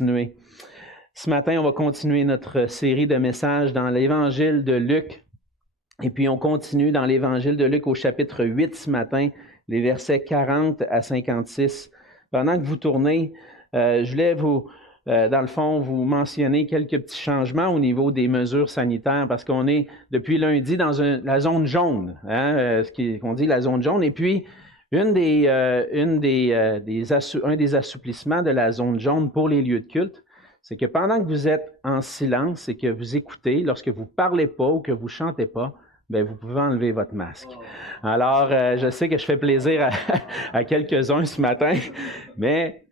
continuer. Ce matin, on va continuer notre série de messages dans l'Évangile de Luc. Et puis, on continue dans l'Évangile de Luc au chapitre 8 ce matin, les versets 40 à 56. Pendant que vous tournez, je voulais dans le fond, vous mentionner quelques petits changements au niveau des mesures sanitaires parce qu'on est depuis lundi dans la zone jaune, ce qu'on dit la zone jaune. Et puis, un des assouplissements de la zone jaune pour les lieux de culte, c'est que pendant que vous êtes en silence et que vous écoutez, lorsque vous ne parlez pas ou que vous ne chantez pas, bien, vous pouvez enlever votre masque. Alors, je sais que je fais plaisir à quelques-uns ce matin, mais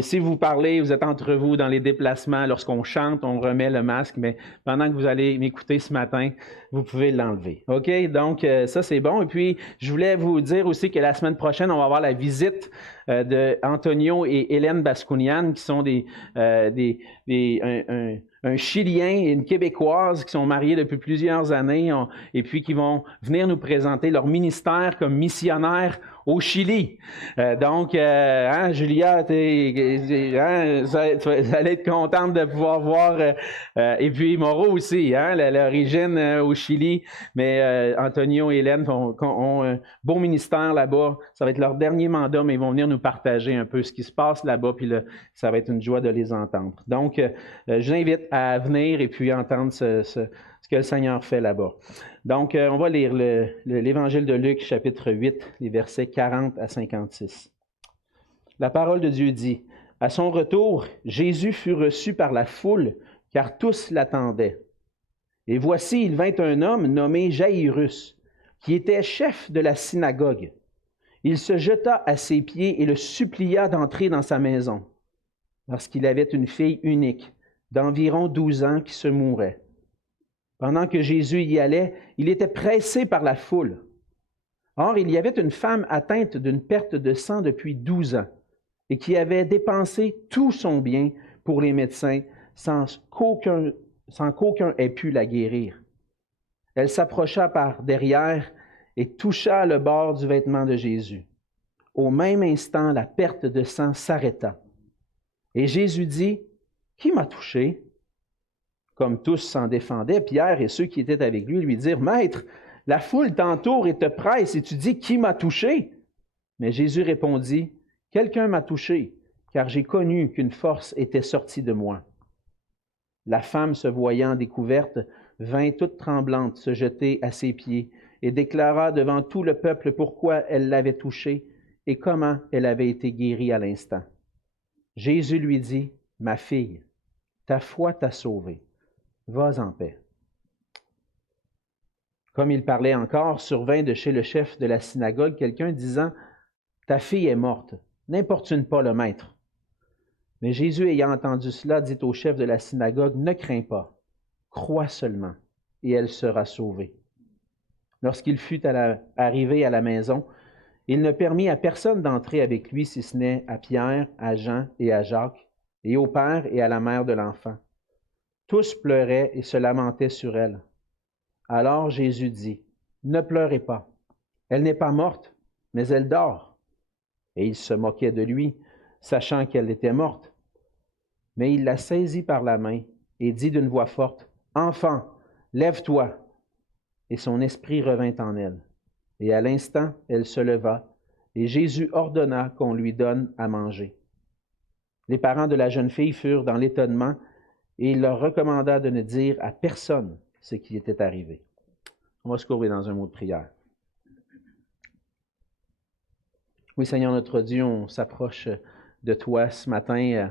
si vous parlez, vous êtes entre vous dans les déplacements, lorsqu'on chante, on remet le masque, mais pendant que vous allez m'écouter ce matin, vous pouvez l'enlever. OK? Donc, ça, c'est bon. Et puis, je voulais vous dire aussi que la semaine prochaine, on va avoir la visite de Antonio et Hélène Bascounian, qui sont un Chilien et une Québécoise qui sont mariés depuis plusieurs années et puis qui vont venir nous présenter leur ministère comme missionnaires au Chili. Julia, vous allez être contente de pouvoir voir, et puis Moreau aussi, l'origine au Chili, mais Antonio et Hélène ont un beau ministère là-bas. Ça va être leur dernier mandat, mais ils vont venir nous partager un peu ce qui se passe là-bas, puis ça va être une joie de les entendre. Donc, je vous invite à venir et puis entendre ce que le Seigneur fait là-bas. Donc, on va lire l'Évangile de Luc, chapitre 8, les versets 40 à 56. La parole de Dieu dit, « À son retour, Jésus fut reçu par la foule, car tous l'attendaient. Et voici, il vint un homme nommé Jaïrus, qui était chef de la synagogue. Il se jeta à ses pieds et le supplia d'entrer dans sa maison, parce qu'il avait une fille unique, d'environ 12 ans, qui se mourait. Pendant que Jésus y allait, il était pressé par la foule. Or, il y avait une femme atteinte d'une perte de sang depuis 12 ans et qui avait dépensé tout son bien pour les médecins sans qu'aucun ait pu la guérir. Elle s'approcha par derrière et toucha le bord du vêtement de Jésus. Au même instant, la perte de sang s'arrêta. Et Jésus dit, « Qui m'a touché? » Comme tous s'en défendaient, Pierre et ceux qui étaient avec lui dirent, « Maître, la foule t'entoure et te presse, et tu dis, qui m'a touché? » Mais Jésus répondit, « Quelqu'un m'a touché, car j'ai connu qu'une force était sortie de moi. » La femme, se voyant découverte, vint toute tremblante se jeter à ses pieds et déclara devant tout le peuple pourquoi elle l'avait touché et comment elle avait été guérie à l'instant. Jésus lui dit, « Ma fille, ta foi t'a sauvée. Vas en paix. » Comme il parlait encore, survint de chez le chef de la synagogue quelqu'un disant, « Ta fille est morte, n'importune pas le maître. » Mais Jésus, ayant entendu cela, dit au chef de la synagogue, « Ne crains pas, crois seulement, et elle sera sauvée. » Lorsqu'il fut arrivé à la maison, il ne permit à personne d'entrer avec lui, si ce n'est à Pierre, à Jean et à Jacques, et au père et à la mère de l'enfant. Tous pleuraient et se lamentaient sur elle. Alors Jésus dit, « Ne pleurez pas, elle n'est pas morte, mais elle dort. » Et il se moquait de lui, sachant qu'elle était morte. Mais il la saisit par la main et dit d'une voix forte, « Enfant, lève-toi. » Et son esprit revint en elle. Et à l'instant, elle se leva, et Jésus ordonna qu'on lui donne à manger. Les parents de la jeune fille furent dans l'étonnement, et il leur recommanda de ne dire à personne ce qui était arrivé. On va se courber dans un mot de prière. Oui, Seigneur notre Dieu, on s'approche de toi ce matin.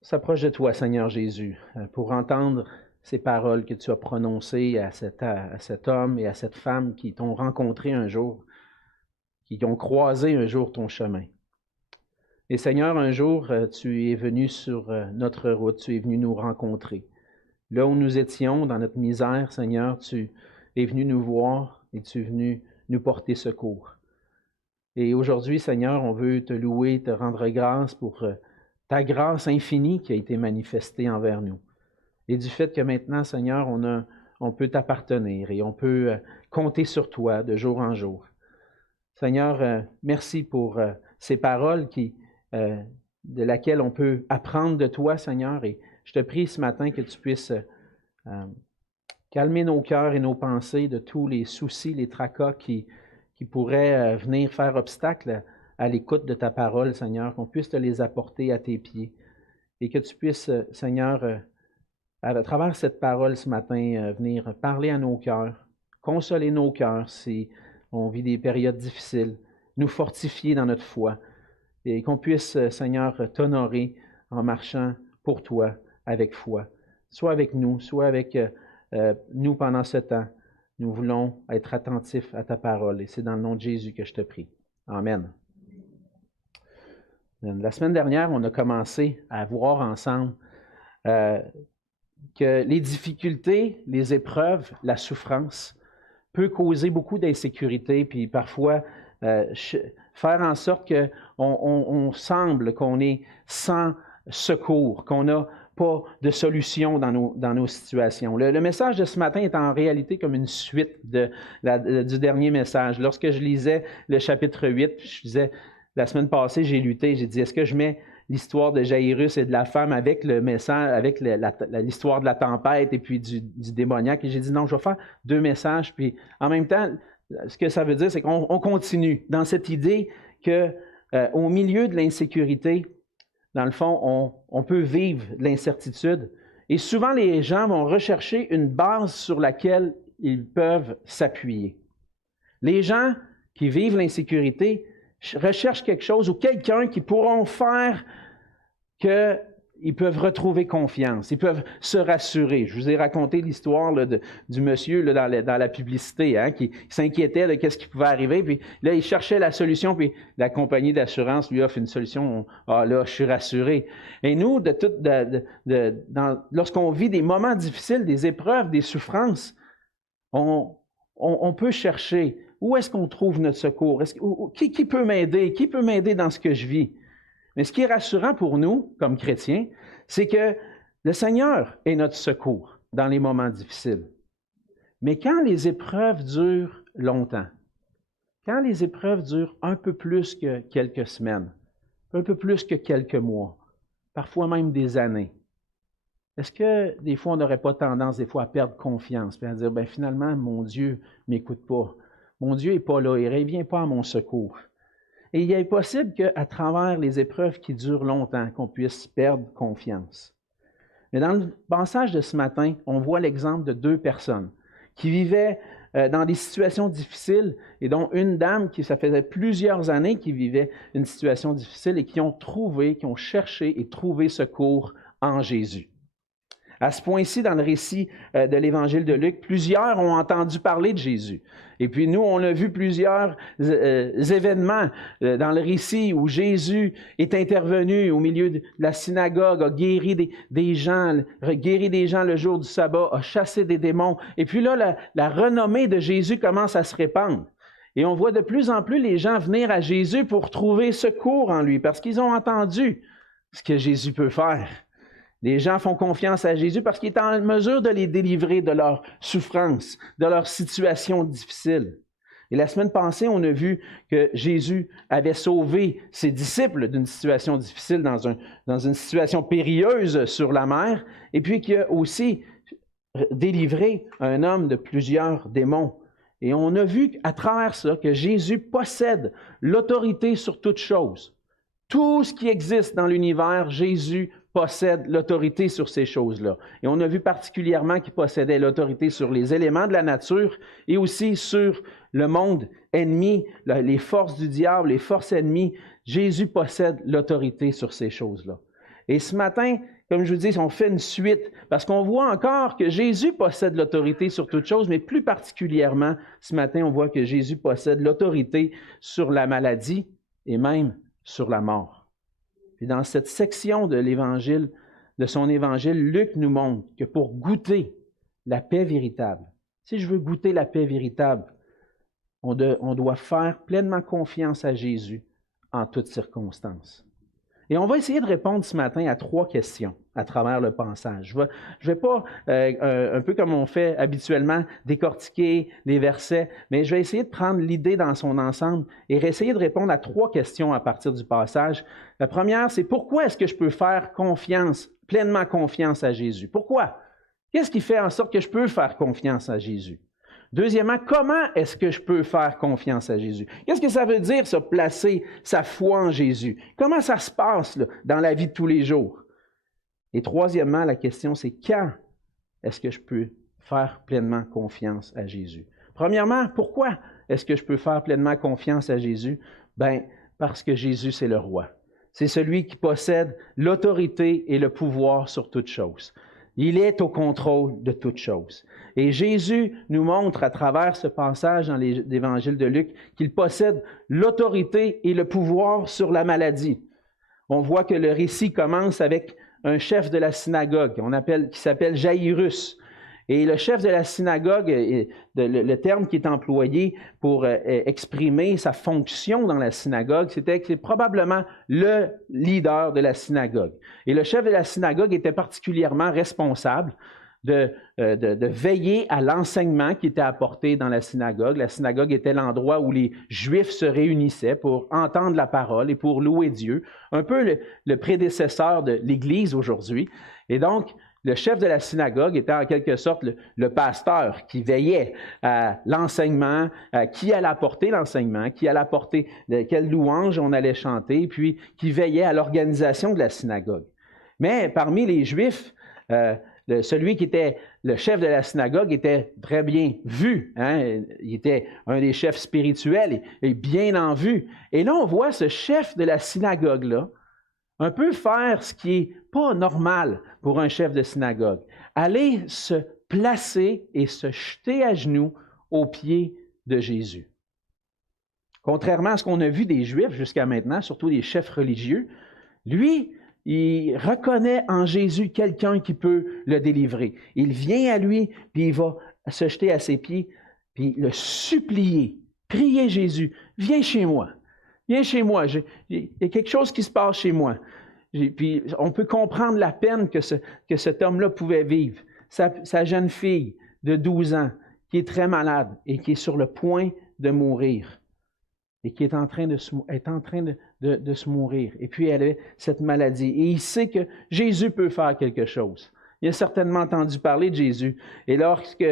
On s'approche de toi, Seigneur Jésus, pour entendre ces paroles que tu as prononcées à cet homme et à cette femme qui t'ont rencontré un jour, qui ont croisé un jour ton chemin. Et Seigneur, un jour, tu es venu sur notre route, tu es venu nous rencontrer. Là où nous étions, dans notre misère, Seigneur, tu es venu nous voir et tu es venu nous porter secours. Et aujourd'hui, Seigneur, on veut te louer, te rendre grâce pour ta grâce infinie qui a été manifestée envers nous. Et du fait que maintenant, Seigneur, on peut t'appartenir et on peut compter sur toi de jour en jour. Seigneur, merci pour ces paroles qui de laquelle on peut apprendre de toi, Seigneur. Et je te prie ce matin que tu puisses calmer nos cœurs et nos pensées de tous les soucis, les tracas qui pourraient venir faire obstacle à l'écoute de ta parole, Seigneur, qu'on puisse te les apporter à tes pieds. Et que tu puisses, Seigneur, à travers cette parole ce matin, venir parler à nos cœurs, consoler nos cœurs si on vit des périodes difficiles, nous fortifier dans notre foi, et qu'on puisse, Seigneur, t'honorer en marchant pour toi avec foi. Sois avec nous, sois avec nous pendant ce temps. Nous voulons être attentifs à ta parole, et c'est dans le nom de Jésus que je te prie. Amen. La semaine dernière, on a commencé à voir ensemble que les difficultés, les épreuves, la souffrance peut causer beaucoup d'insécurité, puis parfois faire en sorte qu'on semble qu'on est sans secours, qu'on n'a pas de solution dans nos situations. Le message de ce matin est en réalité comme une suite du dernier message. Lorsque je lisais le chapitre 8, je disais, la semaine passée, j'ai lutté, j'ai dit, est-ce que je mets l'histoire de Jairus et de la femme avec le message, avec l'histoire de la tempête et puis du démoniaque? Et j'ai dit, non, je vais faire 2 messages. Puis en même temps, ce que ça veut dire, c'est qu'on continue dans cette idée qu'au milieu de l'insécurité, dans le fond, on peut vivre de l'incertitude. Et souvent, les gens vont rechercher une base sur laquelle ils peuvent s'appuyer. Les gens qui vivent l'insécurité recherchent quelque chose ou quelqu'un qui pourront faire qu'ils peuvent retrouver confiance, ils peuvent se rassurer. Je vous ai raconté l'histoire là, du monsieur là, dans la publicité qui s'inquiétait de ce qui pouvait arriver, puis là, il cherchait la solution, puis la compagnie d'assurance lui offre une solution. Ah là, je suis rassuré. Et nous, lorsqu'on vit des moments difficiles, des épreuves, des souffrances, on peut chercher où est-ce qu'on trouve notre secours? Qui peut m'aider? Qui peut m'aider dans ce que je vis? Mais ce qui est rassurant pour nous, comme chrétiens, c'est que le Seigneur est notre secours dans les moments difficiles. Mais quand les épreuves durent longtemps, quand les épreuves durent un peu plus que quelques semaines, un peu plus que quelques mois, parfois même des années, est-ce que des fois on n'aurait pas tendance des fois à perdre confiance et à dire, finalement, mon Dieu ne m'écoute pas. Mon Dieu n'est pas là, il ne revient pas à mon secours. Et il est possible qu'à travers les épreuves qui durent longtemps, qu'on puisse perdre confiance. Mais dans le passage de ce matin, on voit l'exemple de 2 personnes qui vivaient dans des situations difficiles et dont une dame ça faisait plusieurs années qu'ils vivaient une situation difficile et qui ont cherché et trouvé secours en Jésus. À ce point-ci, dans le récit de l'Évangile de Luc, plusieurs ont entendu parler de Jésus. Et puis nous, on a vu plusieurs événements dans le récit où Jésus est intervenu au milieu de la synagogue, a guéri des gens le jour du sabbat, a chassé des démons. Et puis là, la renommée de Jésus commence à se répandre. Et on voit de plus en plus les gens venir à Jésus pour trouver secours en lui, parce qu'ils ont entendu ce que Jésus peut faire. Les gens font confiance à Jésus parce qu'il est en mesure de les délivrer de leur souffrance, de leur situation difficile. Et la semaine passée, on a vu que Jésus avait sauvé ses disciples d'une situation difficile dans une situation périlleuse sur la mer, et puis qu'il a aussi délivré un homme de plusieurs démons. Et on a vu à travers ça que Jésus possède l'autorité sur toute chose. Tout ce qui existe dans l'univers, Jésus possède l'autorité sur ces choses-là. Et on a vu particulièrement qu'il possédait l'autorité sur les éléments de la nature et aussi sur le monde ennemi, les forces du diable, les forces ennemies. Jésus possède l'autorité sur ces choses-là. Et ce matin, comme je vous dis, on fait une suite parce qu'on voit encore que Jésus possède l'autorité sur toute chose, mais plus particulièrement, ce matin, on voit que Jésus possède l'autorité sur la maladie et même sur la mort. Et dans cette section de l'Évangile, de son Évangile, Luc nous montre que pour goûter la paix véritable, si je veux goûter la paix véritable, on doit faire pleinement confiance à Jésus en toutes circonstances. Et on va essayer de répondre ce matin à 3 questions à travers le passage. Je vais pas, un peu comme on fait habituellement, décortiquer les versets, mais je vais essayer de prendre l'idée dans son ensemble et essayer de répondre à 3 questions à partir du passage. La première, c'est pourquoi est-ce que je peux faire confiance, pleinement confiance à Jésus? Pourquoi? Qu'est-ce qui fait en sorte que je peux faire confiance à Jésus? Deuxièmement, comment est-ce que je peux faire confiance à Jésus? Qu'est-ce que ça veut dire, ça, placer sa foi en Jésus? Comment ça se passe là, dans la vie de tous les jours? Et troisièmement, la question, c'est quand est-ce que je peux faire pleinement confiance à Jésus? Premièrement, pourquoi est-ce que je peux faire pleinement confiance à Jésus? Bien, parce que Jésus, c'est le roi. C'est celui qui possède l'autorité et le pouvoir sur toutes choses. Il est au contrôle de toutes choses. Et Jésus nous montre à travers ce passage dans l'Évangile de Luc qu'il possède l'autorité et le pouvoir sur la maladie. On voit que le récit commence avec un chef de la synagogue qui s'appelle Jaïrus. Et le chef de la synagogue, le terme qui est employé pour exprimer sa fonction dans la synagogue, c'était que c'est probablement le leader de la synagogue. Et le chef de la synagogue était particulièrement responsable de veiller à l'enseignement qui était apporté dans la synagogue. La synagogue était l'endroit où les Juifs se réunissaient pour entendre la parole et pour louer Dieu, un peu le prédécesseur de l'Église aujourd'hui. Et donc, le chef de la synagogue était en quelque sorte le pasteur qui veillait à l'enseignement, à qui allait apporter l'enseignement, qui allait apporter quelle louange on allait chanter, puis qui veillait à l'organisation de la synagogue. Mais parmi les Juifs, celui qui était le chef de la synagogue était très bien vu. Hein? Il était un des chefs spirituels et bien en vue. Et là, on voit ce chef de la synagogue-là un peu faire ce qui n'est pas normal pour un chef de synagogue. Aller se placer et se jeter à genoux aux pieds de Jésus. Contrairement à ce qu'on a vu des Juifs jusqu'à maintenant, surtout des chefs religieux, lui, il reconnaît en Jésus quelqu'un qui peut le délivrer. Il vient à lui, puis il va se jeter à ses pieds, puis le supplier, prier Jésus, viens chez moi. Viens chez moi, il y a quelque chose qui se passe chez moi. Puis on peut comprendre la peine que cet homme-là pouvait vivre. Sa jeune fille de 12 ans, qui est très malade et qui est sur le point de mourir, et qui est en train de se mourir. Et puis elle avait cette maladie. Et il sait que Jésus peut faire quelque chose. Il a certainement entendu parler de Jésus. Et lorsque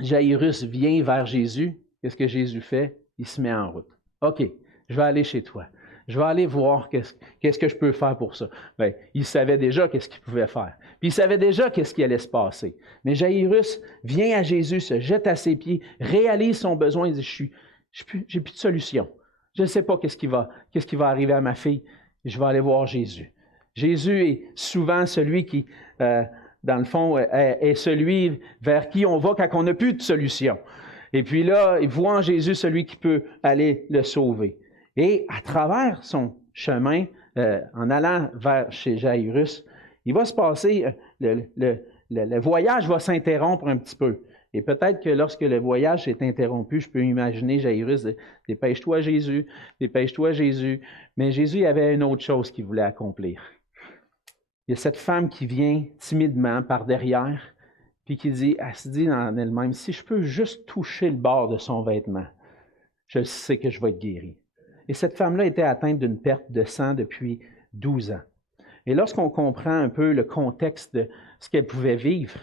Jaïrus vient vers Jésus, qu'est-ce que Jésus fait? Il se met en route. OK, je vais aller chez toi. Je vais aller voir qu'est-ce que je peux faire pour ça. Bien, il savait déjà qu'est-ce qu'il pouvait faire. Puis il savait déjà qu'est-ce qui allait se passer. Mais Jaïrus vient à Jésus, se jette à ses pieds, réalise son besoin, il dit, j'ai plus de solution. Je ne sais pas qu'est-ce qui va arriver à ma fille. Je vais aller voir Jésus. Jésus est souvent celui qui, dans le fond, est celui vers qui on va quand on n'a plus de solution. Et puis là, il voit en Jésus celui qui peut aller le sauver. Et à travers son chemin, en allant vers chez Jaïrus, il va se passer, le voyage va s'interrompre un petit peu. Et peut-être que lorsque le voyage est interrompu, je peux imaginer Jaïrus, dépêche-toi Jésus, dépêche-toi Jésus. Mais Jésus avait une autre chose qu'il voulait accomplir. Il y a cette femme qui vient timidement par derrière, puis elle se dit en elle-même, si je peux juste toucher le bord de son vêtement, je sais que je vais être guéri. Et cette femme-là était atteinte d'une perte de sang depuis 12 ans. Et lorsqu'on comprend un peu le contexte de ce qu'elle pouvait vivre,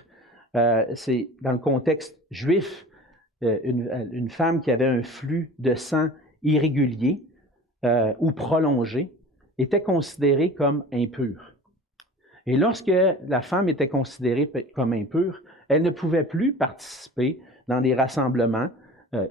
c'est dans le contexte juif, une femme qui avait un flux de sang irrégulier ou prolongé était considérée comme impure. Et lorsque la femme était considérée comme impure, elle ne pouvait plus participer dans des rassemblements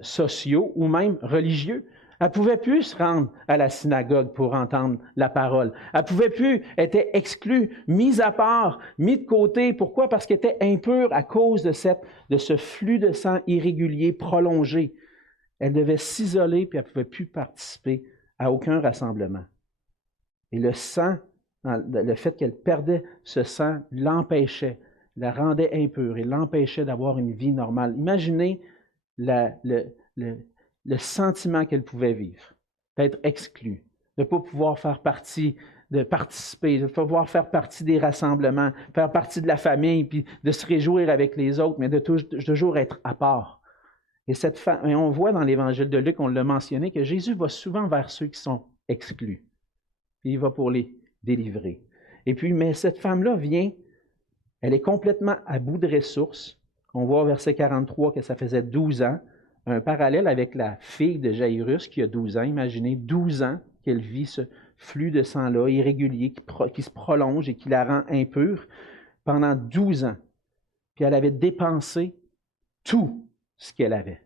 sociaux ou même religieux. Elle ne pouvait plus se rendre à la synagogue pour entendre la parole. Elle ne pouvait plus, elle était exclue, mise à part, mise de côté. Pourquoi? Parce qu'elle était impure à cause de ce flux de sang irrégulier, prolongé. Elle devait s'isoler, puis elle ne pouvait plus participer à aucun rassemblement. Et le sang, le fait qu'elle perdait ce sang, l'empêchait, la rendait impure et l'empêchait d'avoir une vie normale. Imaginez le sentiment qu'elle pouvait vivre, d'être exclue, de ne pas pouvoir faire partie, de participer, de ne pas pouvoir faire partie des rassemblements, faire partie de la famille, puis de se réjouir avec les autres, mais de toujours être à part. Et cette femme, et on voit dans l'Évangile de Luc, on l'a mentionné, que Jésus va souvent vers ceux qui sont exclus. Puis il va pour les délivrer. Et puis, mais cette femme-là vient, elle est complètement à bout de ressources. On voit au verset 43 que ça faisait 12 ans. Un parallèle avec la fille de Jaïrus qui a 12 ans. Imaginez, 12 ans qu'elle vit ce flux de sang-là irrégulier qui se prolonge et qui la rend impure pendant 12 ans. Puis elle avait dépensé tout ce qu'elle avait,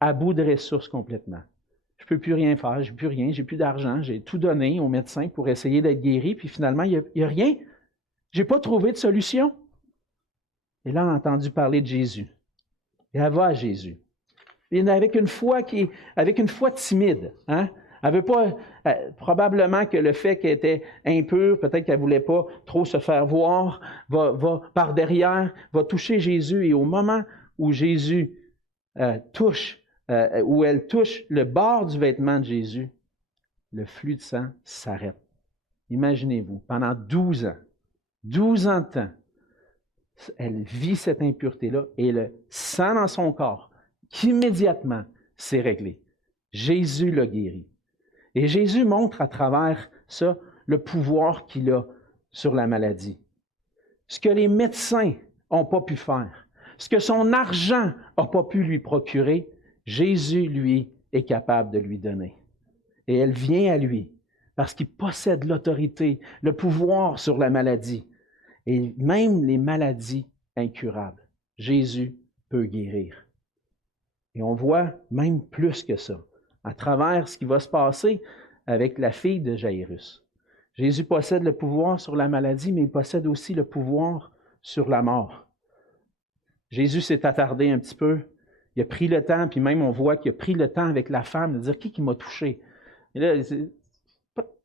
à bout de ressources complètement. Je ne peux plus rien faire, je n'ai plus rien, j'ai plus d'argent, j'ai tout donné au médecin pour essayer d'être guéri, puis finalement, il n'y a rien. Je n'ai pas trouvé de solution. Et là, on a entendu parler de Jésus. Et elle va à Jésus. Et avec une foi timide. Hein? Elle ne veut pas, probablement que le fait qu'elle était impure, peut-être qu'elle ne voulait pas trop se faire voir, va par derrière, va toucher Jésus. Et au moment où Jésus où elle touche le bord du vêtement de Jésus, le flux de sang s'arrête. Imaginez-vous, pendant 12 ans de temps, elle vit cette impureté-là et le sang dans son corps, qui immédiatement s'est réglé. Jésus l'a guéri. Et Jésus montre à travers ça le pouvoir qu'il a sur la maladie. Ce que les médecins n'ont pas pu faire, ce que son argent n'a pas pu lui procurer, Jésus, lui, est capable de lui donner. Et elle vient à lui parce qu'il possède l'autorité, le pouvoir sur la maladie. Et même les maladies incurables, Jésus peut guérir. Et on voit même plus que ça, à travers ce qui va se passer avec la fille de Jaïrus. Jésus possède le pouvoir sur la maladie, mais il possède aussi le pouvoir sur la mort. Jésus s'est attardé un petit peu. Il a pris le temps, puis même on voit qu'il a pris le temps avec la femme de dire « Qui m'a touché? » Et là,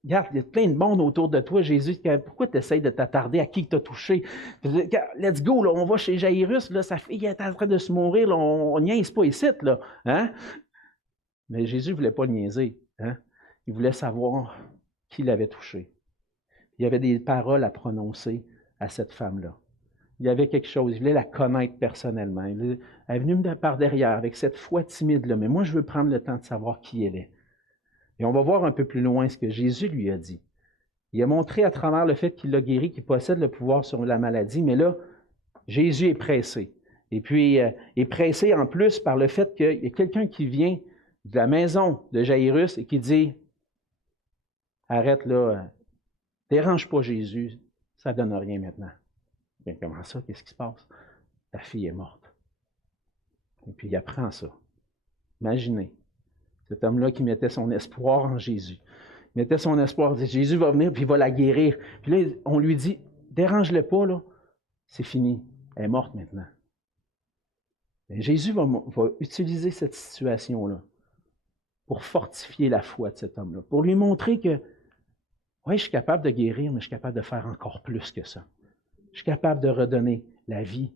regarde, il y a plein de monde autour de toi, Jésus. Pourquoi tu essaies de t'attarder à qui t'a touché? Let's go, là, on va chez Jaïrus, là, sa fille est en train de se mourir, là, on niaise pas ici. Là, hein? Mais Jésus ne voulait pas niaiser. Hein? Il voulait savoir qui l'avait touché. Il y avait des paroles à prononcer à cette femme-là. Il y avait quelque chose, il voulait la connaître personnellement. Elle est venue par derrière avec cette foi timide-là, mais moi je veux prendre le temps de savoir qui elle est. Et on va voir un peu plus loin ce que Jésus lui a dit. Il a montré à travers le fait qu'il l'a guéri, qu'il possède le pouvoir sur la maladie, mais là, Jésus est pressé. Et puis, est pressé en plus par le fait qu'il y a quelqu'un qui vient de la maison de Jaïrus et qui dit « Arrête là, dérange pas Jésus, ça ne donne rien maintenant. » Bien, comment ça? Qu'est-ce qui se passe? Ta fille est morte. Et puis il apprend ça. Imaginez, cet homme-là qui mettait son espoir en Jésus. Il mettait son espoir, il dit, Jésus va venir puis il va la guérir. Puis là, on lui dit, dérange-le pas, là. C'est fini. Elle est morte maintenant. Et Jésus va utiliser cette situation-là pour fortifier la foi de cet homme-là, pour lui montrer que, oui, je suis capable de guérir, mais je suis capable de faire encore plus que ça. Je suis capable de redonner la vie.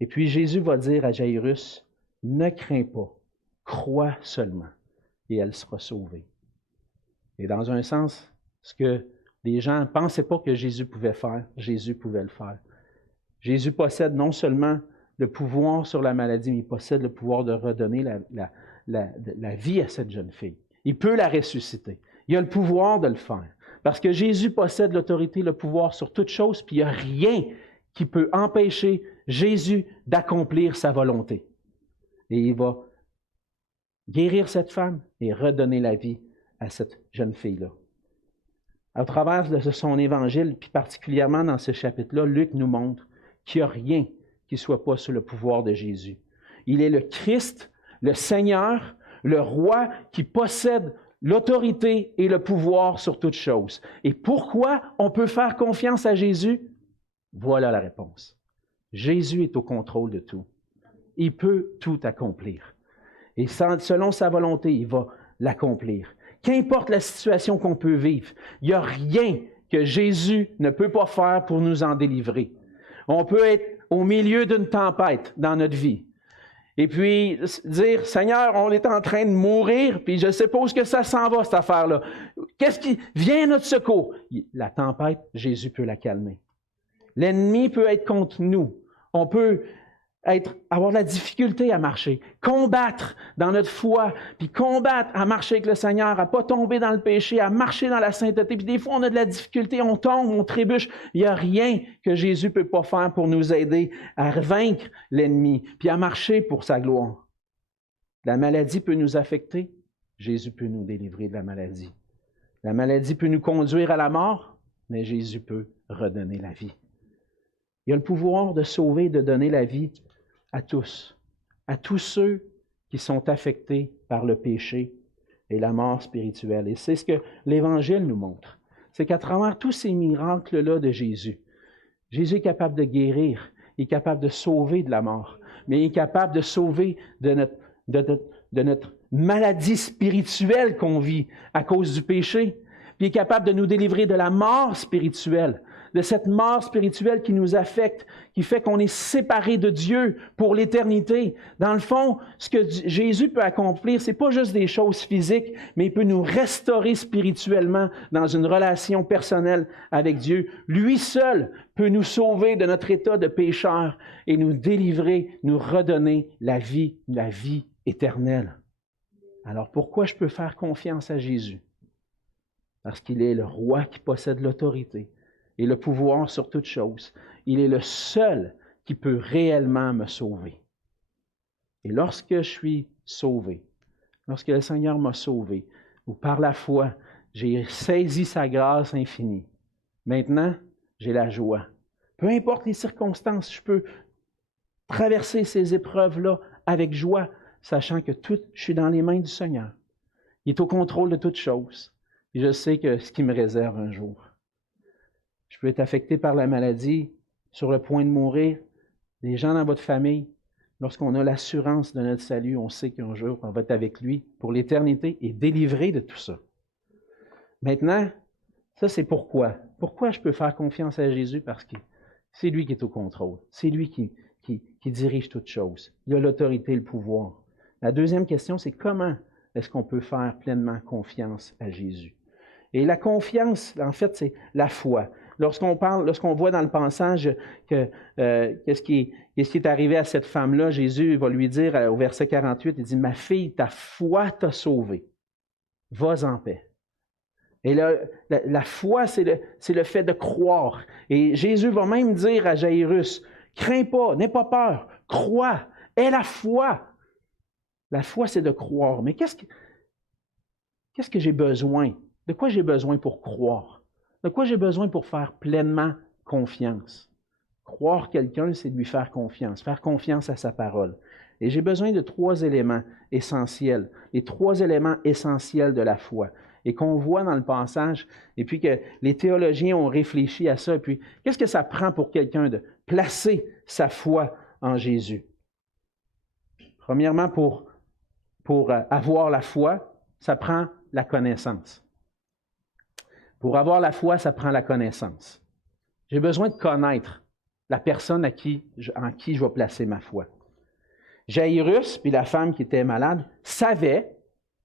Et puis Jésus va dire à Jaïrus, ne crains pas, crois seulement, et elle sera sauvée. Et dans un sens, ce que les gens ne pensaient pas que Jésus pouvait faire, Jésus pouvait le faire. Jésus possède non seulement le pouvoir sur la maladie, mais il possède le pouvoir de redonner la vie à cette jeune fille. Il peut la ressusciter. Il a le pouvoir de le faire. Parce que Jésus possède l'autorité, le pouvoir sur toute chose, puis il n'y a rien qui peut empêcher Jésus d'accomplir sa volonté. Et il va guérir cette femme et redonner la vie à cette jeune fille-là. À travers de son évangile, puis particulièrement dans ce chapitre-là, Luc nous montre qu'il n'y a rien qui ne soit pas sous le pouvoir de Jésus. Il est le Christ, le Seigneur, le Roi qui possède l'autorité et le pouvoir sur toute chose. Et pourquoi on peut faire confiance à Jésus? Voilà la réponse. Jésus est au contrôle de tout. Il peut tout accomplir. Et selon sa volonté, il va l'accomplir. Qu'importe la situation qu'on peut vivre, il n'y a rien que Jésus ne peut pas faire pour nous en délivrer. On peut être au milieu d'une tempête dans notre vie. Et puis dire, Seigneur, on est en train de mourir, puis je ne sais pas où que ça s'en va, cette affaire-là. Qu'est-ce qui vient à notre secours? La tempête, Jésus peut la calmer. L'ennemi peut être contre nous. On peut avoir de la difficulté à marcher, combattre dans notre foi, puis combattre à marcher avec le Seigneur, à ne pas tomber dans le péché, à marcher dans la sainteté. Puis des fois, on a de la difficulté, on tombe, on trébuche. Il n'y a rien que Jésus ne peut pas faire pour nous aider à vaincre l'ennemi, puis à marcher pour sa gloire. La maladie peut nous affecter, Jésus peut nous délivrer de la maladie. La maladie peut nous conduire à la mort, mais Jésus peut redonner la vie. Il a le pouvoir de sauver, de donner la vie à tous ceux qui sont affectés par le péché et la mort spirituelle. Et c'est ce que l'Évangile nous montre. C'est qu'à travers tous ces miracles-là de Jésus, Jésus est capable de guérir, il est capable de sauver de la mort, mais il est capable de sauver de notre maladie spirituelle qu'on vit à cause du péché, puis il est capable de nous délivrer de la mort spirituelle, de cette mort spirituelle qui nous affecte, qui fait qu'on est séparé de Dieu pour l'éternité. Dans le fond, ce que Jésus peut accomplir, ce n'est pas juste des choses physiques, mais il peut nous restaurer spirituellement dans une relation personnelle avec Dieu. Lui seul peut nous sauver de notre état de pécheur et nous délivrer, nous redonner la vie éternelle. Alors pourquoi je peux faire confiance à Jésus? Parce qu'il est le roi qui possède l'autorité et le pouvoir sur toute chose. Il est le seul qui peut réellement me sauver. Et lorsque je suis sauvé, lorsque le Seigneur m'a sauvé, ou par la foi, j'ai saisi sa grâce infinie, maintenant, j'ai la joie. Peu importe les circonstances, je peux traverser ces épreuves-là avec joie, sachant que je suis dans les mains du Seigneur. Il est au contrôle de toutes choses. Et je sais que ce qui me réserve un jour. Je peux être affecté par la maladie, sur le point de mourir. Les gens dans votre famille, lorsqu'on a l'assurance de notre salut, on sait qu'un jour, on va être avec lui pour l'éternité et délivré de tout ça. Maintenant, ça c'est pourquoi. Pourquoi je peux faire confiance à Jésus? Parce que c'est lui qui est au contrôle. C'est lui qui dirige toutes choses. Il a l'autorité et le pouvoir. La deuxième question, c'est comment est-ce qu'on peut faire pleinement confiance à Jésus? Et la confiance, en fait, c'est la foi. Lorsqu'on voit dans le passage que qu'est-ce qui est arrivé à cette femme-là, Jésus va lui dire au verset 48, il dit « Ma fille, ta foi t'a sauvée. Vas en paix. » Et la foi, c'est le fait de croire. Et Jésus va même dire à Jairus, « Crains pas, n'aie pas peur, crois, aie la foi. » La foi, c'est de croire. Mais qu'est-ce que j'ai besoin? De quoi j'ai besoin pour croire? De quoi j'ai besoin pour faire pleinement confiance? Croire quelqu'un, c'est lui faire confiance à sa parole. Et j'ai besoin de 3 éléments essentiels, les 3 éléments essentiels de la foi, et qu'on voit dans le passage, et puis que les théologiens ont réfléchi à ça. Et puis, qu'est-ce que ça prend pour quelqu'un de placer sa foi en Jésus? Premièrement, pour avoir la foi, ça prend la connaissance. Pour avoir la foi, ça prend la connaissance. J'ai besoin de connaître la personne en qui je vais placer ma foi. Jairus, puis la femme qui était malade, savaient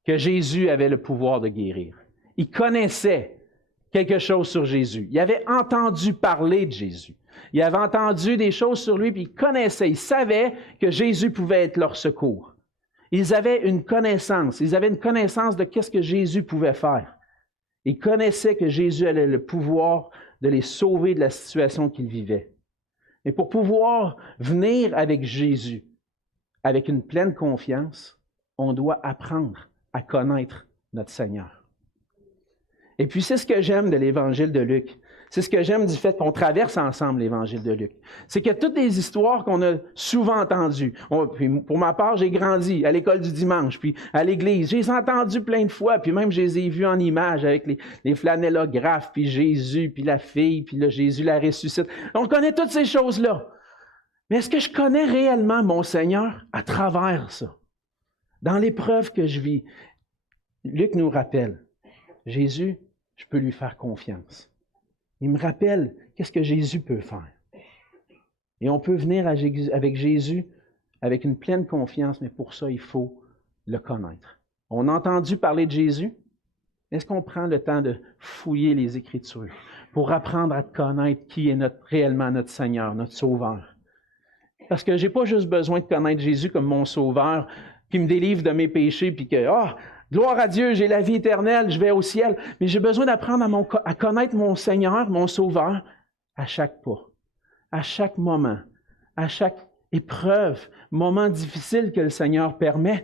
que Jésus avait le pouvoir de guérir. Ils connaissaient quelque chose sur Jésus. Ils avaient entendu parler de Jésus. Ils avaient entendu des choses sur lui, puis ils connaissaient, ils savaient que Jésus pouvait être leur secours. Ils avaient une connaissance de qu'est-ce que Jésus pouvait faire. Ils connaissaient que Jésus avait le pouvoir de les sauver de la situation qu'ils vivaient. Et pour pouvoir venir avec Jésus, avec une pleine confiance, on doit apprendre à connaître notre Seigneur. Et puis c'est ce que j'aime de l'Évangile de Luc. C'est ce que j'aime du fait qu'on traverse ensemble l'Évangile de Luc. C'est que toutes les histoires qu'on a souvent entendues, puis pour ma part, j'ai grandi à l'école du dimanche, puis à l'église. J'ai les entendues plein de fois, puis même je les ai vues en images avec les flanellographes, puis Jésus, puis la fille, puis là, Jésus la ressuscite. On connaît toutes ces choses-là. Mais est-ce que je connais réellement mon Seigneur à travers ça? Dans l'épreuve que je vis, Luc nous rappelle, Jésus, je peux lui faire confiance. Il me rappelle qu'est-ce que Jésus peut faire. Et on peut venir avec Jésus avec une pleine confiance, mais pour ça, il faut le connaître. On a entendu parler de Jésus, Est-ce qu'on prend le temps de fouiller les Écritures pour apprendre à connaître qui est réellement notre Seigneur, notre Sauveur? Parce que je n'ai pas juste besoin de connaître Jésus comme mon Sauveur, qui me délivre de mes péchés, puis que, gloire à Dieu, j'ai la vie éternelle, je vais au ciel. Mais j'ai besoin d'apprendre à connaître mon Seigneur, mon Sauveur, à chaque pas, à chaque moment, à chaque épreuve, moment difficile que le Seigneur permet.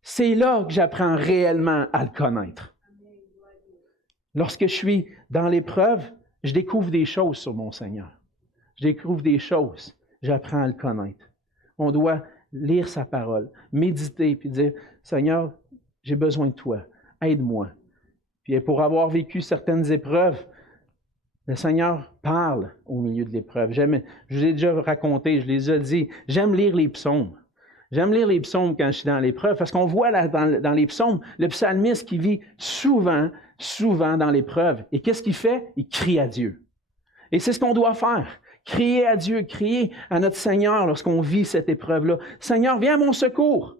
C'est là que j'apprends réellement à le connaître. Lorsque je suis dans l'épreuve, je découvre des choses sur mon Seigneur. Je découvre des choses, j'apprends à le connaître. On doit lire sa parole, méditer, puis dire, Seigneur, j'ai besoin de toi, aide-moi. Puis pour avoir vécu certaines épreuves, le Seigneur parle au milieu de l'épreuve. Je vous ai déjà raconté, je les ai dit, j'aime lire les psaumes. J'aime lire les psaumes quand je suis dans l'épreuve, parce qu'on voit là, dans les psaumes, le psalmiste qui vit souvent dans l'épreuve. Et qu'est-ce qu'il fait? Il crie à Dieu. Et c'est ce qu'on doit faire. Crier à Dieu, crier à notre Seigneur lorsqu'on vit cette épreuve-là. Seigneur, viens à mon secours.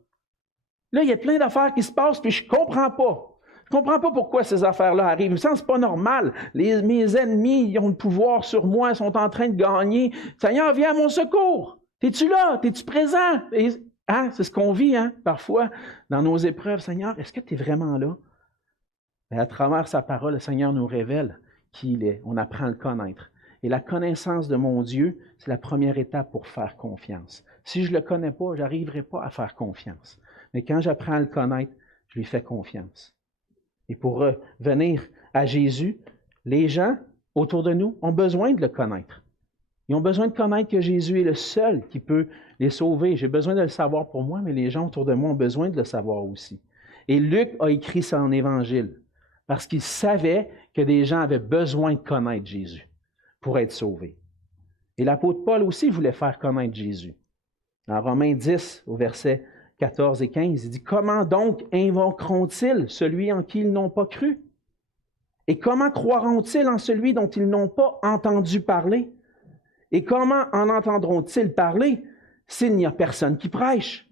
Là, il y a plein d'affaires qui se passent, puis je ne comprends pas. Je ne comprends pas pourquoi ces affaires-là arrivent. Il me semble que ce n'est pas normal. Mes ennemis, ils ont le pouvoir sur moi, ils sont en train de gagner. Seigneur, viens à mon secours. Es-tu là? Es-tu présent? C'est ce qu'on vit, parfois, dans nos épreuves. Seigneur, est-ce que tu es vraiment là? Et à travers sa parole, le Seigneur nous révèle qui il est. On apprend à le connaître. Et la connaissance de mon Dieu, c'est la première étape pour faire confiance. Si je ne le connais pas, je n'arriverai pas à faire confiance. Mais quand j'apprends à le connaître, je lui fais confiance. Et pour revenir à Jésus, les gens autour de nous ont besoin de le connaître. Ils ont besoin de connaître que Jésus est le seul qui peut les sauver. J'ai besoin de le savoir pour moi, mais les gens autour de moi ont besoin de le savoir aussi. Et Luc a écrit son évangile parce qu'il savait que des gens avaient besoin de connaître Jésus pour être sauvés. Et l'apôtre Paul aussi voulait faire connaître Jésus. Dans Romains 10, au verset 14 et 15, il dit « Comment donc invoqueront-ils celui en qui ils n'ont pas cru? Et comment croiront-ils en celui dont ils n'ont pas entendu parler? Et comment en entendront-ils parler s'il n'y a personne qui prêche?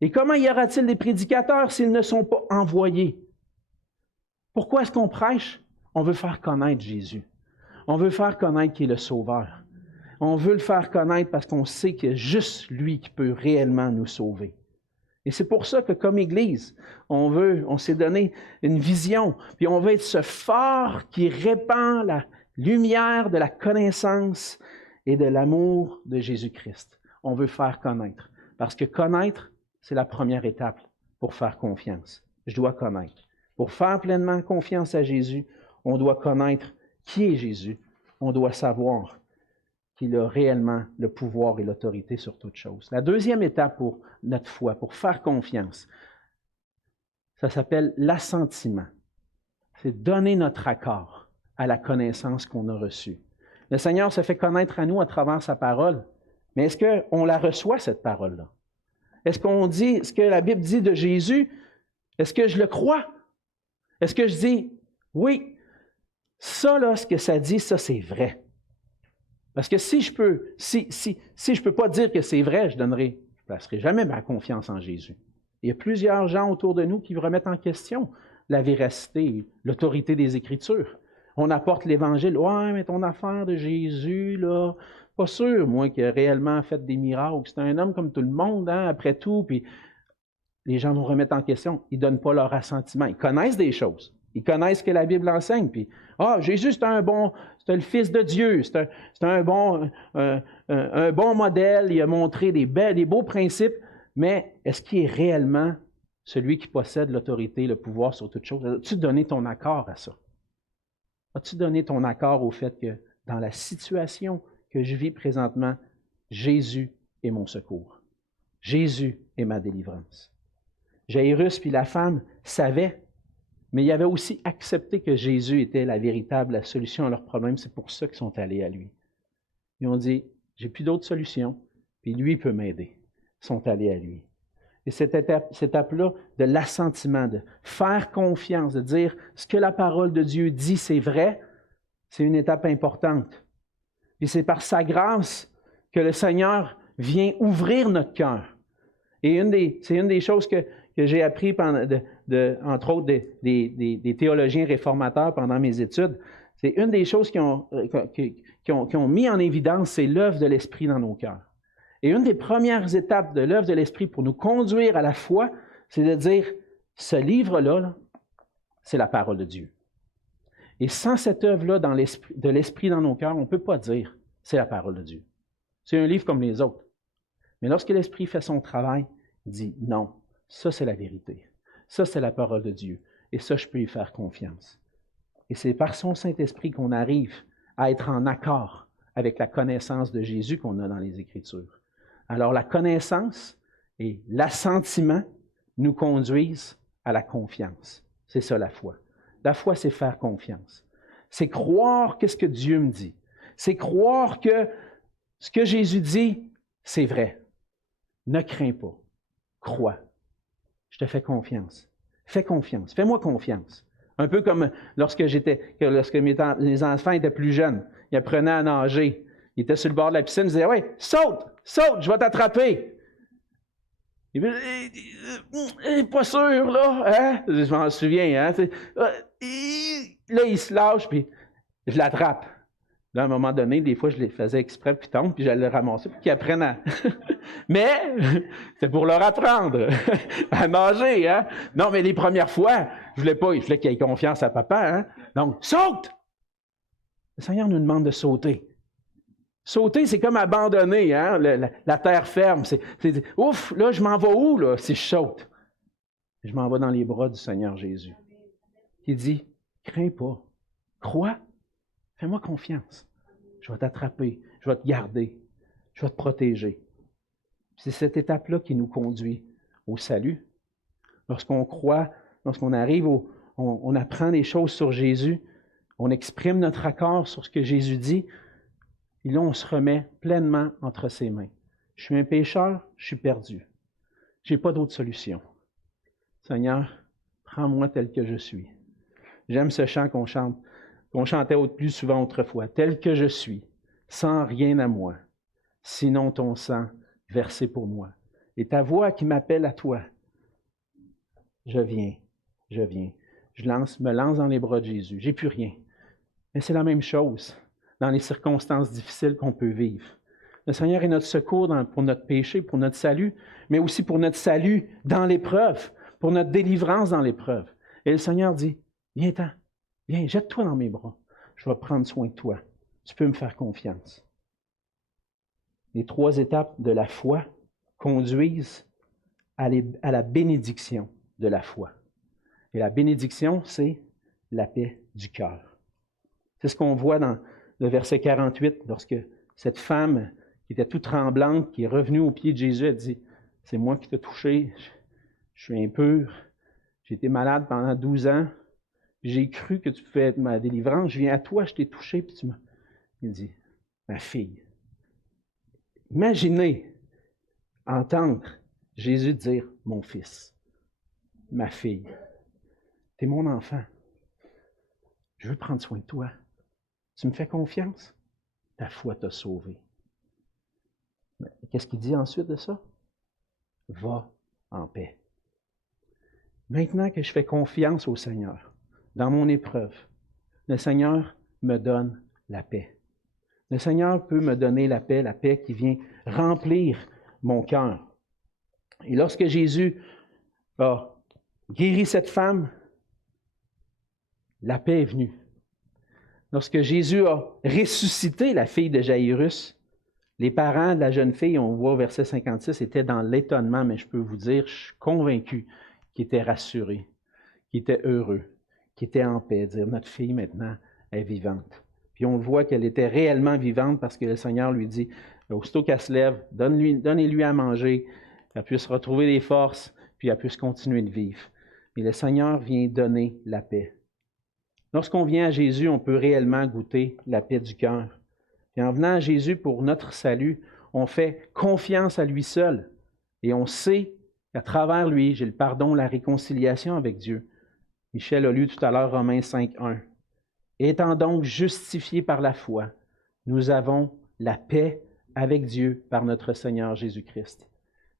Et comment y aura-t-il des prédicateurs s'ils ne sont pas envoyés? » Pourquoi est-ce qu'on prêche? On veut faire connaître Jésus. On veut faire connaître qu'il est le Sauveur. On veut le faire connaître parce qu'on sait qu'il y a juste lui qui peut réellement nous sauver. Et c'est pour ça que comme Église, on s'est donné une vision, puis on veut être ce phare qui répand la lumière de la connaissance et de l'amour de Jésus-Christ. On veut faire connaître. Parce que connaître, c'est la première étape pour faire confiance. Je dois connaître. Pour faire pleinement confiance à Jésus, on doit connaître qui est Jésus. On doit savoir qu'il a réellement le pouvoir et l'autorité sur toute chose. La deuxième étape pour notre foi, pour faire confiance, ça s'appelle l'assentiment. C'est donner notre accord à la connaissance qu'on a reçue. Le Seigneur se fait connaître à nous à travers sa parole, mais est-ce qu'on la reçoit, cette parole-là? Est-ce qu'on dit ce que la Bible dit de Jésus? Est-ce que je le crois? Est-ce que je dis, oui, ça, là, ce que ça dit, ça, c'est vrai. Parce que si je peux pas dire que c'est vrai, je ne placerai jamais ma confiance en Jésus. Il y a plusieurs gens autour de nous qui remettent en question la véracité, l'autorité des Écritures. On apporte l'Évangile. « Ouais, mais ton affaire de Jésus, là, pas sûr, moi, qu'il a réellement fait des miracles. C'est un homme comme tout le monde, après tout. » Puis les gens nous remettent en question. Ils ne donnent pas leur assentiment. Ils connaissent des choses. Ils connaissent ce que la Bible enseigne. Puis, Jésus, c'est le Fils de Dieu. C'est un bon modèle. Il a montré des beaux principes. Mais est-ce qu'il est réellement celui qui possède l'autorité, le pouvoir sur toute chose? As-tu donné ton accord à ça? As-tu donné ton accord au fait que dans la situation que je vis présentement, Jésus est mon secours. Jésus est ma délivrance. Jairus puis la femme savaient, mais ils avaient aussi accepté que Jésus était la véritable solution à leurs problèmes. C'est pour ça qu'ils sont allés à lui. Ils ont dit, j'ai plus d'autre solution, puis lui peut m'aider. Ils sont allés à lui. Et cette étape-là de l'assentiment, de faire confiance, de dire ce que la parole de Dieu dit, c'est vrai, c'est une étape importante. Et c'est par sa grâce que le Seigneur vient ouvrir notre cœur. Et c'est une des choses que j'ai appris entre autres, des théologiens réformateurs pendant mes études. C'est une des choses qui ont mis en évidence, c'est l'œuvre de l'Esprit dans nos cœurs. Et une des premières étapes de l'œuvre de l'Esprit pour nous conduire à la foi, c'est de dire, ce livre-là, c'est la parole de Dieu. Et sans cette œuvre-là de l'Esprit dans nos cœurs, on ne peut pas dire, c'est la parole de Dieu. C'est un livre comme les autres. Mais lorsque l'Esprit fait son travail, il dit, non, ça c'est la vérité. Ça c'est la parole de Dieu. Et ça, je peux y faire confiance. Et c'est par son Saint-Esprit qu'on arrive à être en accord avec la connaissance de Jésus qu'on a dans les Écritures. Alors la connaissance et l'assentiment nous conduisent à la confiance. C'est ça la foi. La foi, c'est faire confiance. C'est croire qu'est-ce que Dieu me dit. C'est croire que ce que Jésus dit, c'est vrai. Ne crains pas. Crois. Je te fais confiance. Fais confiance. Fais-moi confiance. Un peu comme lorsque mes enfants étaient plus jeunes. Ils apprenaient à nager. Ils étaient sur le bord de la piscine. Ils disaient, « Oui, saute, saute, je vais t'attraper. » Il dit, pas sûr, là. Hein? Je m'en souviens. Hein? Là, il se lâche, puis je l'attrape. Là, à un moment donné, des fois, je les faisais exprès, puis tombe, puis j'allais le ramasser pour qu'ils apprennent à... Mais, c'est pour leur apprendre à nager. Hein? Non, mais les premières fois, je voulais qu'ils aient confiance à papa. Hein? Donc, saute! Le Seigneur nous demande de sauter. Sauter, c'est comme abandonner, hein? La terre ferme. C'est ouf, là, je m'en vais où, là, si je saute? Je m'en vais dans les bras du Seigneur Jésus. Il dit, crains pas, crois, fais-moi confiance. Je vais t'attraper, je vais te garder, je vais te protéger. C'est cette étape-là qui nous conduit au salut. Lorsqu'on croit, lorsqu'on arrive, on apprend des choses sur Jésus, on exprime notre accord sur ce que Jésus dit, et là, on se remet pleinement entre ses mains. Je suis un pécheur, je suis perdu. Je n'ai pas d'autre solution. Seigneur, prends-moi tel que je suis. J'aime ce chant qu'on chantait plus souvent autrefois. Tel que je suis, sans rien à moi, sinon ton sang versé pour moi. Et ta voix qui m'appelle à toi. Je viens, je viens. Je me lance dans les bras de Jésus. J'ai plus rien. Mais c'est la même chose dans les circonstances difficiles qu'on peut vivre. Le Seigneur est notre secours pour notre péché, pour notre salut, mais aussi pour notre salut dans l'épreuve, pour notre délivrance dans l'épreuve. Et le Seigneur dit, viens-t'en, viens, jette-toi dans mes bras. Je vais prendre soin de toi. Tu peux me faire confiance. Les 3 étapes de la foi conduisent à la bénédiction de la foi. Et la bénédiction, c'est la paix du cœur. C'est ce qu'on voit dans le verset 48, lorsque cette femme qui était toute tremblante, qui est revenue aux pieds de Jésus, elle dit, « C'est moi qui t'ai touché, je suis impur, j'ai été malade pendant 12 ans, j'ai cru que tu pouvais être ma délivrance, je viens à toi, je t'ai touché, puis tu m'as... » Il dit, « Ma fille. » Imaginez entendre Jésus dire, « Mon fils, ma fille, t'es mon enfant, je veux prendre soin de toi. Tu me fais confiance? Ta foi t'a sauvé. » Qu'est-ce qu'il dit ensuite de ça? Va en paix. Maintenant que je fais confiance au Seigneur, dans mon épreuve, le Seigneur me donne la paix. Le Seigneur peut me donner la paix qui vient remplir mon cœur. Et lorsque Jésus a guéri cette femme, la paix est venue. Lorsque Jésus a ressuscité la fille de Jaïrus, les parents de la jeune fille, on voit au verset 56, étaient dans l'étonnement, mais je peux vous dire, je suis convaincu qu'ils étaient rassurés, qu'ils étaient heureux, qu'ils étaient en paix, dire notre fille maintenant est vivante. Puis on voit qu'elle était réellement vivante parce que le Seigneur lui dit, aussitôt qu'elle se lève, donnez-lui à manger, qu'elle puisse retrouver des forces, puis elle puisse continuer de vivre. Et le Seigneur vient donner la paix. Lorsqu'on vient à Jésus, on peut réellement goûter la paix du cœur. Et en venant à Jésus pour notre salut, on fait confiance à lui seul. Et on sait qu'à travers lui, j'ai le pardon, la réconciliation avec Dieu. Michel a lu tout à l'heure Romains 5:1. Étant donc justifiés par la foi, nous avons la paix avec Dieu par notre Seigneur Jésus-Christ.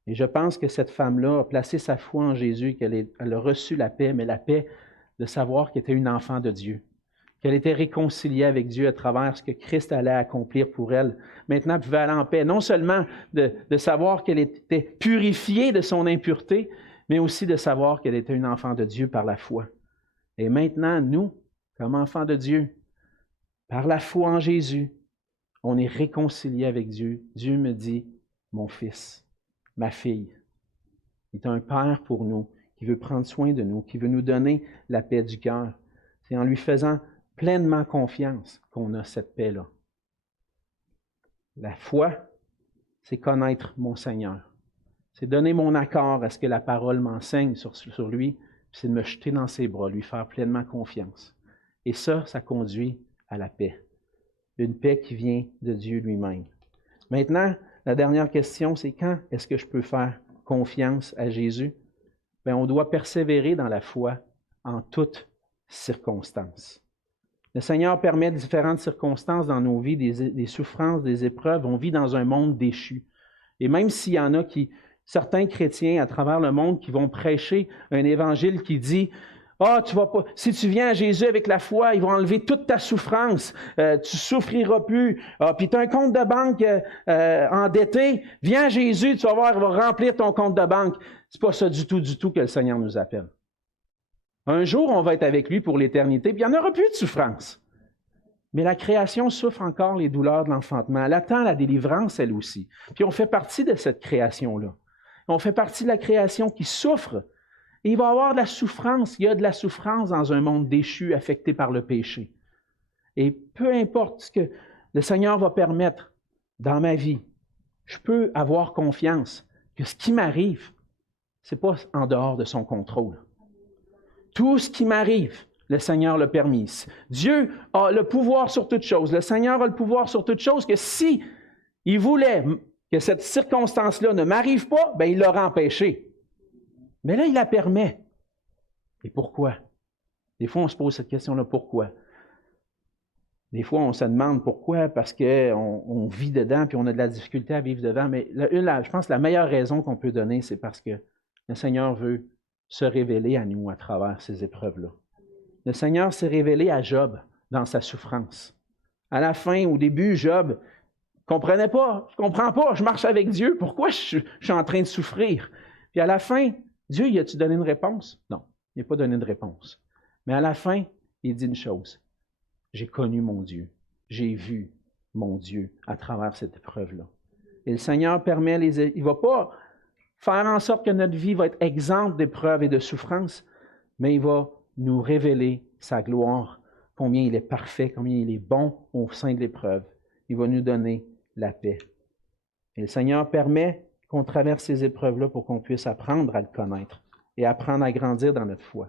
Et je pense que cette femme-là a placé sa foi en Jésus, elle a reçu la paix, mais la paix de savoir qu'elle était une enfant de Dieu, qu'elle était réconciliée avec Dieu à travers ce que Christ allait accomplir pour elle. Maintenant, elle pouvait aller en paix, non seulement de savoir qu'elle était purifiée de son impureté, mais aussi de savoir qu'elle était une enfant de Dieu par la foi. Et maintenant, nous, comme enfants de Dieu, par la foi en Jésus, on est réconciliés avec Dieu. Dieu me dit, mon fils, ma fille, il est un père pour nous, qui veut prendre soin de nous, qui veut nous donner la paix du cœur. C'est en lui faisant pleinement confiance qu'on a cette paix-là. La foi, c'est connaître mon Seigneur. C'est donner mon accord à ce que la parole m'enseigne sur lui, puis c'est de me jeter dans ses bras, lui faire pleinement confiance. Et ça conduit à la paix. Une paix qui vient de Dieu lui-même. Maintenant, la dernière question, c'est quand est-ce que je peux faire confiance à Jésus? Bien, on doit persévérer dans la foi en toutes circonstances. Le Seigneur permet différentes circonstances dans nos vies, des souffrances, des épreuves. On vit dans un monde déchu. Et même s'il y en a certains chrétiens à travers le monde qui vont prêcher un évangile qui dit « Ah, tu vas pas, si tu viens à Jésus avec la foi, il va enlever toute ta souffrance, tu souffriras plus. Puis tu as un compte de banque endetté, viens à Jésus, tu vas voir, il va remplir ton compte de banque. » C'est pas ça du tout que le Seigneur nous appelle. Un jour, on va être avec lui pour l'éternité, puis il n'y en aura plus de souffrance. Mais la création souffre encore les douleurs de l'enfantement. Elle attend la délivrance, elle aussi. Puis on fait partie de cette création-là. On fait partie de la création qui souffre. Et il va y avoir de la souffrance. Il y a de la souffrance dans un monde déchu, affecté par le péché. Et peu importe ce que le Seigneur va permettre dans ma vie, je peux avoir confiance que ce qui m'arrive, ce n'est pas en dehors de son contrôle. Tout ce qui m'arrive, le Seigneur l'a permis. Dieu a le pouvoir sur toute chose. Le Seigneur a le pouvoir sur toute chose que si il voulait que cette circonstance-là ne m'arrive pas, bien, il l'aurait empêché. Mais là, il la permet. Et pourquoi? Des fois, on se pose cette question-là, pourquoi? Des fois, on se demande pourquoi, parce qu'on vit dedans, puis on a de la difficulté à vivre dedans. Mais je pense que la meilleure raison qu'on peut donner, c'est parce que le Seigneur veut se révéler à nous à travers ces épreuves-là. Le Seigneur s'est révélé à Job dans sa souffrance. À la fin, au début, Job ne comprenait pas. Je ne comprends pas, je marche avec Dieu. Pourquoi je suis en train de souffrir? Puis à la fin, Dieu, il a-tu donné une réponse? Non, il n'a pas donné de réponse. Mais à la fin, il dit une chose. J'ai connu mon Dieu. J'ai vu mon Dieu à travers cette épreuve-là. Et le Seigneur permet il ne va pas faire en sorte que notre vie va être exempte d'épreuves et de souffrances, mais il va nous révéler sa gloire, combien il est parfait, combien il est bon au sein de l'épreuve. Il va nous donner la paix. Et le Seigneur permet qu'on traverse ces épreuves-là pour qu'on puisse apprendre à le connaître et apprendre à grandir dans notre foi.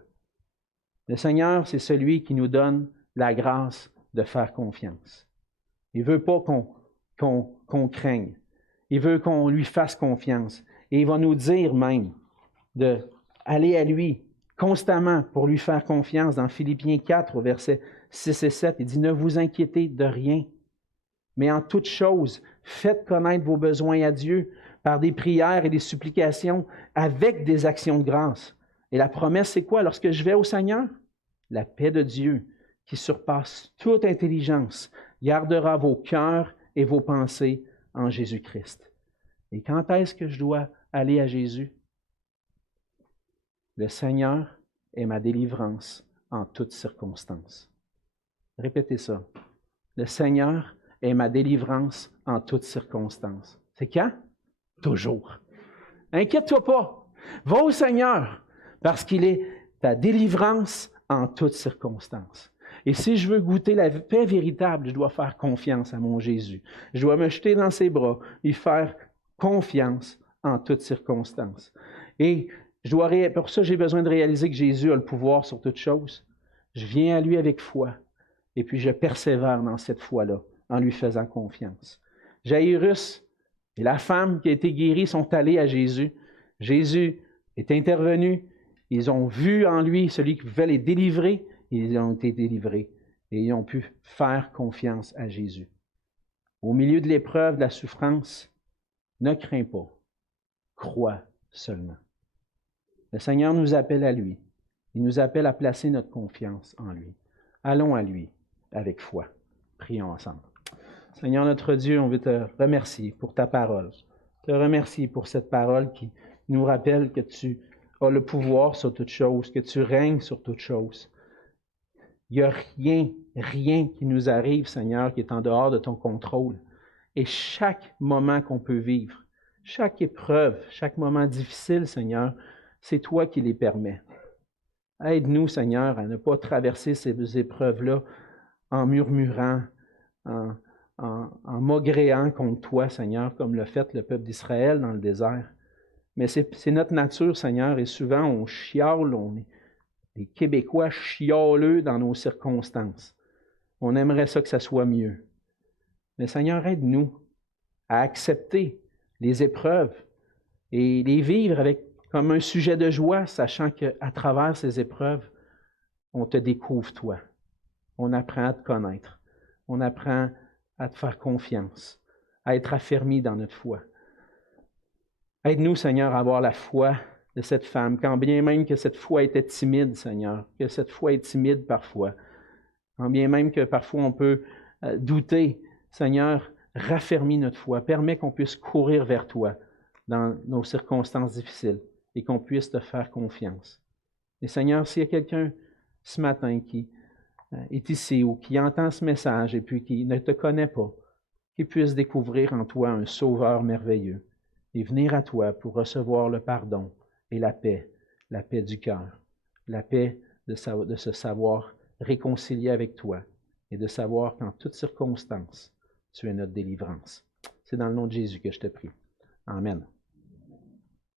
Le Seigneur, c'est celui qui nous donne la grâce de faire confiance. Il ne veut pas qu'on craigne. Il veut qu'on lui fasse confiance. Et il va nous dire même d'aller à lui constamment pour lui faire confiance. Dans Philippiens 4, au verset 6 et 7, il dit « Ne vous inquiétez de rien, mais en toute chose, faites connaître vos besoins à Dieu par des prières et des supplications avec des actions de grâce. » Et la promesse, c'est quoi? Lorsque je vais au Seigneur, la paix de Dieu, qui surpasse toute intelligence, gardera vos cœurs et vos pensées en Jésus-Christ. Et quand est-ce que je dois aller à Jésus? Le Seigneur est ma délivrance en toutes circonstances. Répétez ça. Le Seigneur est ma délivrance en toutes circonstances. C'est quand? Toujours. Inquiète-toi pas. Va au Seigneur parce qu'il est ta délivrance en toutes circonstances. Et si je veux goûter la paix véritable, je dois faire confiance à mon Jésus. Je dois me jeter dans ses bras et faire confiance en toutes circonstances. Et pour ça, j'ai besoin de réaliser que Jésus a le pouvoir sur toutes choses. Je viens à lui avec foi et puis je persévère dans cette foi-là en lui faisant confiance. Jaïrus et la femme qui a été guérie sont allés à Jésus. Jésus est intervenu. Ils ont vu en lui celui qui pouvait les délivrer. Ils ont été délivrés et ils ont pu faire confiance à Jésus. Au milieu de l'épreuve, de la souffrance, ne crains pas. crois seulement. Le Seigneur nous appelle à lui. Il nous appelle à placer notre confiance en lui. Allons à lui avec foi. Prions ensemble. Seigneur notre Dieu, on veut te remercier pour ta parole. Te remercier pour cette parole qui nous rappelle que tu as le pouvoir sur toute chose, que tu règnes sur toute chose. Il n'y a rien qui nous arrive, Seigneur, qui est en dehors de ton contrôle. Et chaque moment qu'on peut vivre, chaque épreuve, chaque moment difficile, Seigneur, c'est toi qui les permets. Aide-nous, Seigneur, à ne pas traverser ces épreuves-là en murmurant, en maugréant contre toi, Seigneur, comme l'a fait le peuple d'Israël dans le désert. Mais c'est notre nature, Seigneur, et souvent on chiale, on est des Québécois chialeux dans nos circonstances. On aimerait ça que ça soit mieux. Mais Seigneur, aide-nous à accepter les épreuves et les vivre comme un sujet de joie, sachant qu'à travers ces épreuves, on te découvre, toi. On apprend à te connaître. On apprend à te faire confiance, à être affermi dans notre foi. Aide-nous, Seigneur, à avoir la foi de cette femme, quand bien même que cette foi était timide, Seigneur, que cette foi est timide parfois, quand bien même que parfois on peut douter, Seigneur, raffermis notre foi, permets qu'on puisse courir vers toi dans nos circonstances difficiles et qu'on puisse te faire confiance. Et Seigneur, s'il y a quelqu'un ce matin qui est ici ou qui entend ce message et puis qui ne te connaît pas, qu'il puisse découvrir en toi un sauveur merveilleux et venir à toi pour recevoir le pardon et la paix du cœur, la paix de se savoir réconcilié avec toi et de savoir qu'en toutes circonstances, tu es notre délivrance. C'est dans le nom de Jésus que je te prie. Amen.